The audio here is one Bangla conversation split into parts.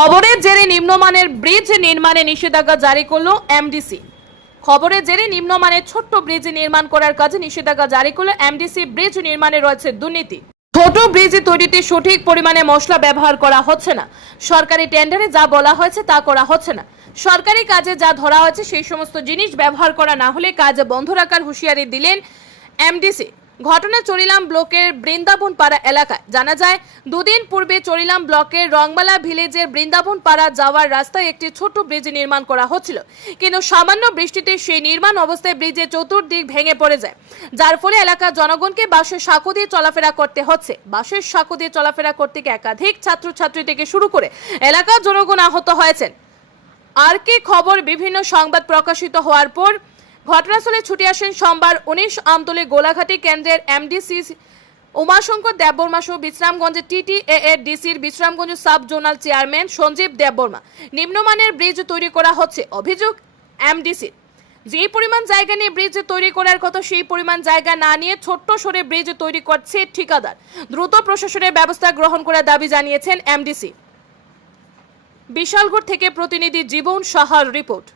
খবরের জেরে নিম্নমানের ব্রিজ নির্মাণে নিষেধাজ্ঞা জারি করল এমডিসি। খবরের জেরে নিম্নমানের ছোট্ট ব্রিজ নির্মাণ করার কাজে নিষেধাজ্ঞা জারি করল এমডিসি। ব্রিজ নির্মাণে রয়েছে দুর্নীতি। ছোট ব্রিজ তৈরিতে সঠিক পরিমাণে মশলা ব্যবহার করা হচ্ছে না। সরকারি টেন্ডারে যা বলা হয়েছে তা করা হচ্ছে না। সরকারি কাজে যা ধরা হয়েছে সেই সমস্ত জিনিস ব্যবহার করা না হলে কাজ বন্ধ রাখার হুঁশিয়ারি দিলেন এমডিসি। ঘটনা চরিলাম ব্লকের বৃন্দাবন পাড়া এলাকায়। জানা যায়, দুদিন পূর্বে চরিলাম ব্লকের রংমালা ভিলেজের বৃন্দাবন পাড়া যাওয়ার রাস্তায় একটি ছোট ব্রিজ নির্মাণ করা হচ্ছিল। কিন্তু সামান্য বৃষ্টিতে সেই নির্মাণ অবস্থায় ব্রিজের চতুর্দিক ভেঙে পড়ে যায়। যার ফলে এলাকার জনগণকে বাসের সাঁকো দিয়ে চলাফেরা করতে হচ্ছে। বাসের সাঁকো দিয়ে চলাফেরা করতে গিয়ে একাধিক ছাত্রছাত্রী থেকে শুরু করে এলাকার জনগণ আহত হয়েছেন। আর কি খবর? বিভিন্ন সংবাদ প্রকাশিত হওয়ার পর ঘটনাস্থলে ছুটে আসেন সোমবার উনিশ আমতলী গোলাঘাটি কেন্দ্রের এমডিসি উমাশঙ্কর দেববর্মা সহ বিশ্রামগঞ্জের টিটিএ এর ডিসির Bishramganj sub zonal chairman Sanjib Debbarma. নিম্নমানের ব্রিজ তৈরি করা হচ্ছে, অভিযোগ এমডিসির যে পরিমাণ জায়গা নিয়ে ব্রিজ তৈরি করার কথা সেই পরিমাণ জায়গা না নিয়ে ছোট্ট সরে ব্রিজ তৈরি করছে ঠিকাদার। দ্রুত প্রশাসনের ব্যবস্থা গ্রহণ করার দাবি জানিয়েছেন এমডিসি। বিশালগড় থেকে প্রতিনিধি জীবন সাহার report.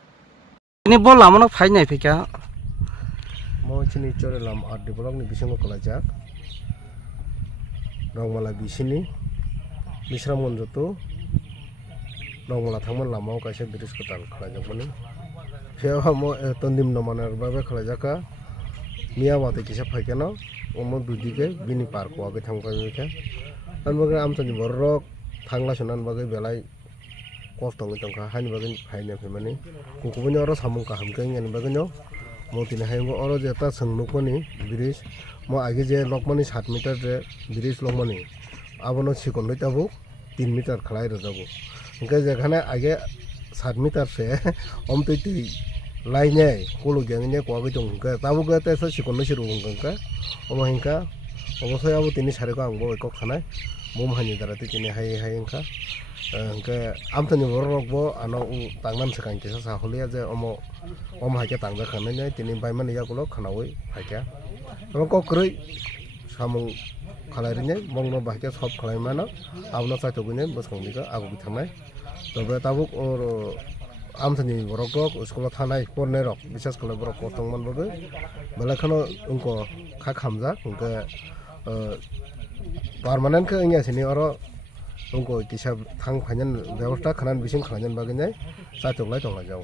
Bol lama no fai nai pika মৌচিনি চরেলাম আর ডেভেলপনি বিসঙ্গ কলাজাক। রংমালা বিসিনি বিশ্রামগঞ্জ তো। রংমালা থাকমান লামাও কাইসে ব্রিজ কতাল খালাজাকমানি ফেয়াव মো তন্দিম নমানার বাবে খালাজাকা মিয়া মাতে কিসা ফাইকেন অমো দুদিকে বিনি পার্ক ওয়াবে থাংপাই বেখা আনবাগে আমসানি বরক থাংলা সনান বাগে বেলাই কষ্ট ngi tongka haini bagin haini phimani kukubuni oro samung kaham ke ngani bagino mo tini haingo oro je ta songnukmani bridge mo age je lokmani 7 meter je bridge lokmani abono sikonnoi tabu 3 meter khalai rajabu hingke যেখানে আগে 7 মিটার সে অমতই তুই লাইনে কলু গেঙিনে কোয়াবি দং হংকে তাবো গে তেসা siru hongka omo hingka অবশ্যই আবো তিনি সারেকো আংবো একক খানায় mum hani darati tini hai hai hingka hingke amtani borokbo ano u tangnan sekan kisa sahulia je omo om haike tangja khanai nai tini baimani yakulo khanawi haike omo kokrui samung khalairinai bongno bahike sob khalai mano abno chaitogune boskangniko agubi thangnai তবে তাবুক ওর আমসানি বরক রক স্কুল থানায় পড়নে রক বিশেষ করে বরক কষ্টমান বাবু বেলাখানো উনকো খা খামজা উনকে পার্মানেন্ট কে ইংয়া সিনি অর উনকো কিসা থাং ফাইনান ব্যবস্থা খানান বিসিং খানান বাগিনাই চাচকলাই তংলা যাও